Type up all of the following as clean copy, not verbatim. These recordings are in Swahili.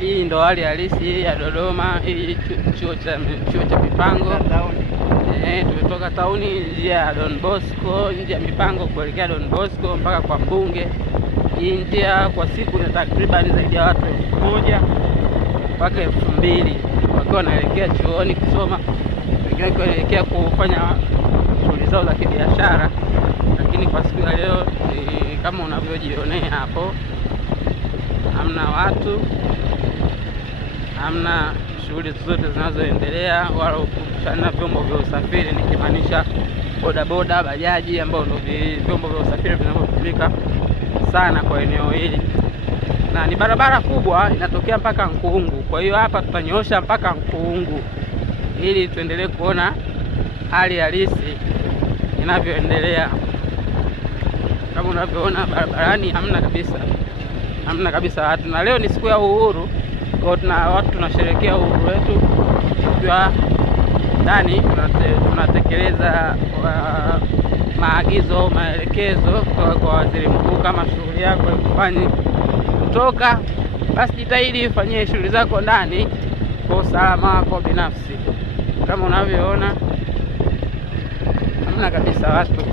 Hii ndo hali halisi ya Dodoma. Hii chuo cha mipango. Tumetoka tauni njia ya Don Bosco, nje ya mipango kuelekea Don Bosco mpaka kwa Mbunge. Hii njia kwa siku ni takriban zaidi ya watu 1000 mpaka 2000 wakiwa wanaelekea chuoni kusoma, wengine wanaelekea kufanya shughuli zao za kibiashara. Lakini kwa siku ya leo kama unavyojionea hapo, hamna watu, hamna shughuli zote zinazoendelea, wala kushana vyombo vya usafiri, nikimaanisha bodaboda, bajaji, ambao ndio vyombo vya usafiri vinavyotumika sana kwa eneo hili. Na ni barabara kubwa inatokea mpaka Nkuungu. Kwa hiyo hapa tutanyoosha mpaka Nkuungu ili tuendelee kuona hali halisi inavyoendelea. Kama unavyoona barabarani hamna kabisa watu. Na leo ni siku ya uhuru, kwa watu tunasherehekea uhuru wetu tukiwa ndani tunatekeleza maagizo, maelekezo kutoka kwa waziri mkuu. Kama shughuli yako ikufanye kutoka, basi jitahidi ufanyie shughuli zako ndani kwa usalama wako binafsi. Kama unavyoona hamna kabisa watu.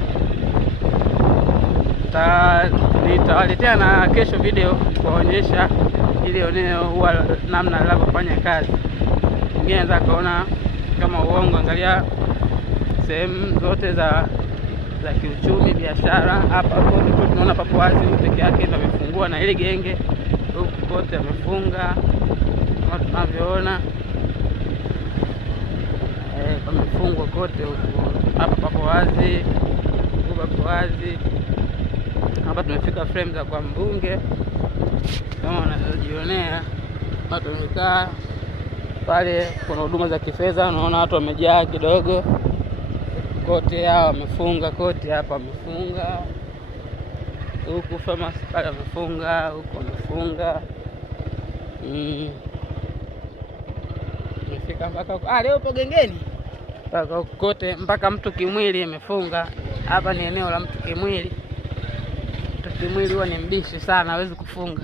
Nitawaletea na kesho video kuonyesha ili eneo huwa namna linavyofanya kazi. Mwingine anaweza kaona kama uongo. Angalia sehemu zote za kiuchumi, biashara. Hapa tunaona papo wazi peke yake ndio amefungua, na ile genge huko kote amefunga kama tunavyoona. Pamefungwa kote huko. Hapa papo wazi, huko papo wazi. Hapa tumefika frame za kwa Mbunge kama unajionea. Watu wamekaa pale, kuna huduma za kifedha. Unaona watu wamejaa kidogo. Kote hao wamefunga, kote hapa wamefunga. Huku famous pale wamefunga, huku wamefunga. Tumefika mpaka leo upo gengeni. Mpaka kote mpaka Mtu Kimwili amefunga. Hapa ni eneo la Mtu Kimwili. Mtu Kimwili huwa ni mbishi sana, hawezi kufunga.